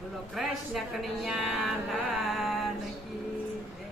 બોલો કૃષ્ણ કનૈયા લાલ કી જય.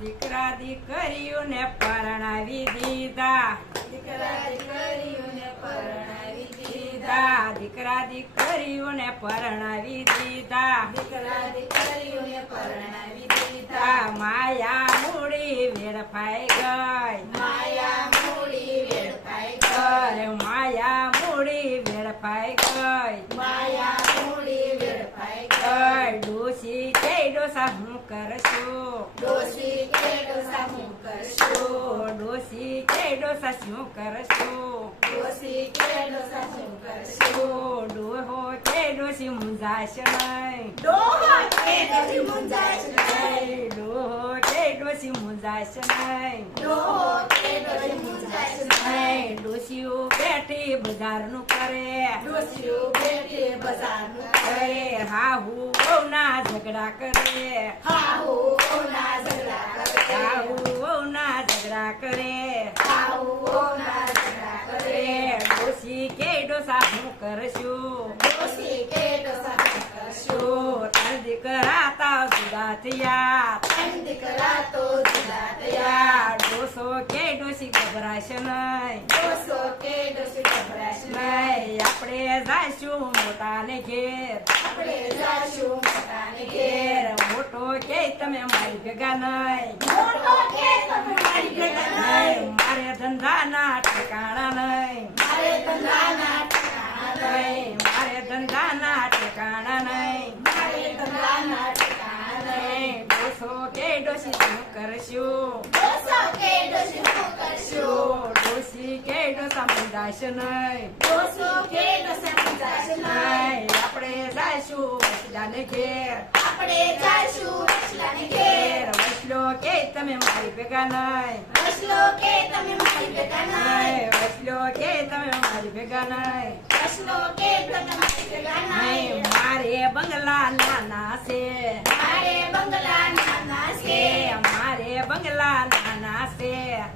દીકરા દીકરીઓને પરણાવી દીધા, દીકરા દીકરીઓને પરણાવી દીધા. દીકરા દીકરીઓને પરણાવી દીધા, દીકરા દીકરીઓને પરણાવી દીધા. દીધા. માયા મૂડી વેડફાઈ ગઈ, માયા મૂડી વેડફાઈ ગઈ. માયા મૂડી વેડફાઈ ગઈ. માયા મૂડી વેડફાઈ ગઈ. ડોસી કે ડોસા હું કરશું, ડોશી કે ડોસા હું કરશું. ડોસી કે ડોસા શું કરશું, ડોશી કે ડોસા શું કરશું. ડોહો કે ડોસી મુંજાશે નહીં, ડોહો કે ડોશી મુંજાશે નહીં. ડોહો કે ડોસી મુંજાશે નહીં. ડોહો કે ડોશી મુંજાશે નહીં. ડોસીઓ બેઠી બજારનું કરે, ડોશીઓ બેઠી બજારનું કરે. હાહુ વહુના ઝઘડા કરે, હાહુ વહુના ઝઘડા કરે. હાહુ વહુના ઝઘડા કરે. હાહુ વહુના ઝઘડા કરે. ડોસી કે ડોસા હું કરશું, ડોશી કે ડોસા હું કરશું. ત્રણ દીકરા તાવ જુદા થયા, ત્રણ દીકરા તો જુદા થયા. ડોસો કે ડોસી ગભરાશે નહીં, ડોસો કે ડોશી ગભરાશે નહીં. આપણે જાશું મોટાને ઘેર, આપણે જાશું મોટાને ઘેર. મોટો કે તમે મારી ભેગા નહીં, મોટો કે તમે મારી ભેગા નહીં. મારે ધંધાના ઠેકાણા નહીં, મારે ધંધાના ઠેકાણા નહીં. મારે ધંધાના ઠેકાણા નહીં. મારે ધંધાના ઠેકાણા નહીં. ડોસો કે ડોસી શું કરશું, ડોસો કે ડોશી શું કરશું. ડોસી કે ડોસા મુંજાશે નહીં, ડોસો કે ડોસા મુંજાશે નહીં. આપણે જાશું વસલાને ઘેર, આપણે જાશું વસલાને ઘેર. વસલો કે તમે મારી ભેગા નહીં, વસલો કે તમે મારી ભેગા નહીં. વસલો કે તમે મારી ભેગા નહીં. વસલો કે તમે મારી ભેગા નહીં. મારે બંગલા નાના છે, મારે બંગલા નાના છે. મારે બંગલા નાના છે.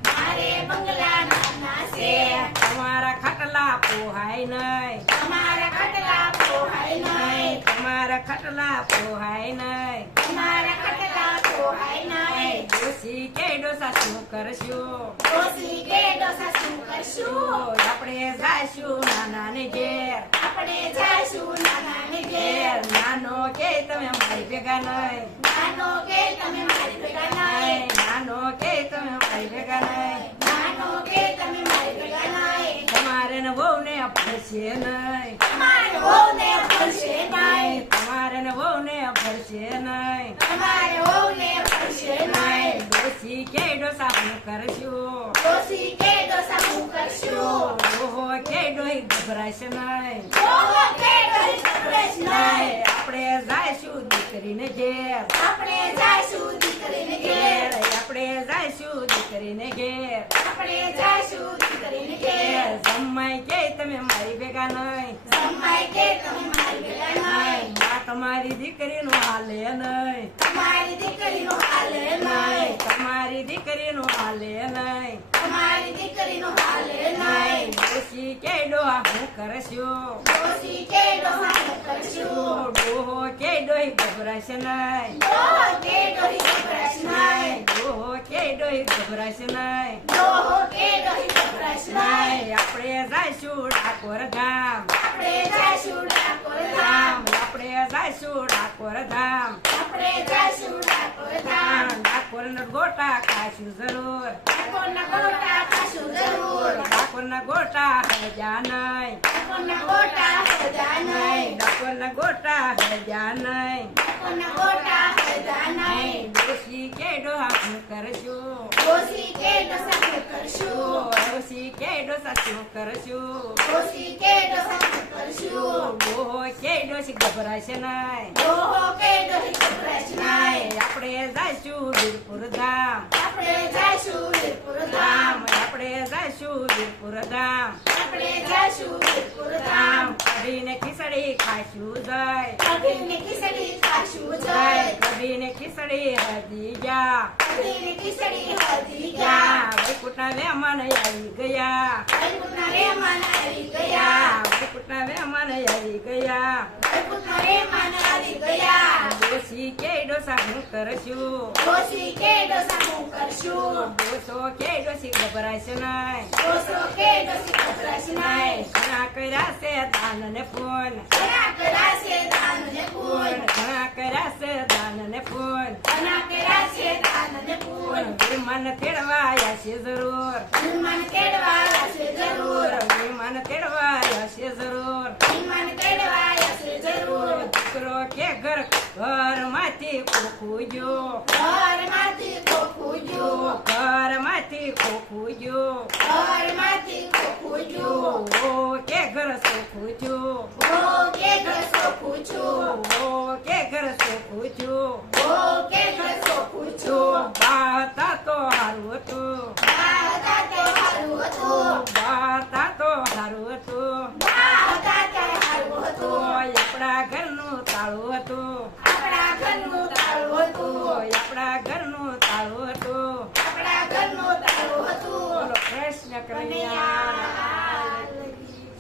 મારે બંગલા નાના છે. તમારા ખાટલા પોહાય નહીં, તમારા ખાટલા પોહાય નહીં. તમારા ખાટલા પોહાય નહીં. તમારા ખાટલા પોહાય નહીં. ડોસી કે ડોસા શું કરશું, ડોશી કે ડોસા શું કરશું. આપણે જાશું નાનાને ઘેર, આપણે જાશું નાનાને ઘેર. નાનો કે તમે મારી ભેગા નહીં, નાનો કે તમે મારી ભેગા નહીં. નાનો કે તમે મારી ભેગા નહીં. નાનો કે તમે મારી ભેગા નહીં. તમારે ને વહુ ને ભરશે નહીં, તમારે વહુને ભરશે નહીં. તમારે ને વહુ ને ભરશે નહીં. તમારે વહુને ભરશે નહીં. ડોસી કે ડોસા હું કરશું, ડોશી કે ડોસા હું કરશું. ઓહો કે ડોહી ગભરાશે નહીં, ડોહો કે ડોહી ગભરાશે નહીં. આપણે જાયશું દીકરીને ઘેર, આપણે જાશું દીકરીને ઘેર. આપણે જાયશું દીકરીને ઘેર. આપણે જાશું દીકરીને ઘેર. જમાઈ કે તમે મારી ભેગા નહીં, જમાઈ કે તમે મારી ભેગા નહીં. આ તમારી દીકરીનું હાલે નહીં, તમારી દીકરીનું હાલે નહીં. તમારી દીકરીનું હાલે નહીં. તમારી દીકરીનું હાલે નહીં. ડોસી કે ડોહા હું કરશું, ડોશી કે ડોહા હું કરશું. ડોહો કે ડોહી ગભરાશે નહીં, ડોહો કે ડોહી ગભરાશે નહીં. ડોહો કે ડોહી ગભરાશે નહીં. ડોહો કે ડોહી ગભરાશે નહીં. આપણે જાયશું ડાકોર ધામ, આપણે જાશું ડાકોર ધામ. આપણે જાયશું ડાકોર ધામ. આપણે જાશું ડાકોર ધામ. ડાકોર ના ગોટા ખાશું જરૂર, ડાકોરના ગોટા ખાશું જરૂર. ડાકોર ના ગોટા હજા નહીં, ડાકોરના ગોટા હજા નહીં. ડાકોર ના ગોટા હજા નહીં. ડાકોરના ગોટા હજા નહીં. ડોસી કે ડોહા હું કરશું, ડોશી કે ડોસા હું કરશું. ડોસી કે ડોસા શું કરશું. ડોશી કે ડોસા હું કરશું. ડોહો કે ડોસી ગભરાશે નહીં, ડોહો કે ડોહી ગભરાશે નહીં. આપણે જાયશું વીરપુર ધામ, આપણે જાશું વીરપુર ધામ. આપણે જાયશું વીરપુર ધામ. આપણે જાશું વીરપુર ધામ. કઢીને ખીચડી ખાશું જય કઢીને ખીચડી ખાશું જય કઢીને ખીચડી હજી ગયા કઢીને ખીચડી હજી ગયા વૈકુંઠના મહેમાન આવી ગયા વૈકુંઠના મહેમાન આવી ગયા વૈકુંઠના મહેમાન આવી ગયા વૈકુંઠના મહેમાન આવી ગયા ડોસી કે ડોસા હું કરશું ડોસી કે ડોસા હું કરશું ડોસો કે ડોસી ગભરાશે નહીં ડોસો કે ડોસી ગભરાશે નહીં ઘણા કર્યા છે દાન ને ફોન ઘણા કર્યા છે દાન ને પૂન ઘણા કર્યા છે દાન ને ફોન ઘણા કર્યા છે દાન ને પૂન વિમાન તેડવાયા છે જરૂર વિમાન કેળવાયા છે જરૂર વિમાન તેડવાયા છે જરૂર વિમાન કેળવાયા છે જરૂર દીકરો કે ઘરમાંથી ખોખું ગયો ઘરમાંથી ખોખું ગયું ઘરમાંથી ખોખું ગયો ઘરમાંથી ખોખું ગયું ઓ કે ઘર સોખું છું ઓ કે ઘર સોખું છું ઓ કે ઘર સોખું છું ઓ કે ઘર સોખું છું બાતા તો હારું હતું બાતા તો હારું હતું બાતા તો હારું હતું બાતા તો હારું તો હતું આપણા ઘરનું તાળું હતું આપણા ઘરનું તાળું હતું આપણા ઘરનું તાળું હતું આપણા ઘરનું તાળું હતું બોલો કૃષ્ણ કનૈયા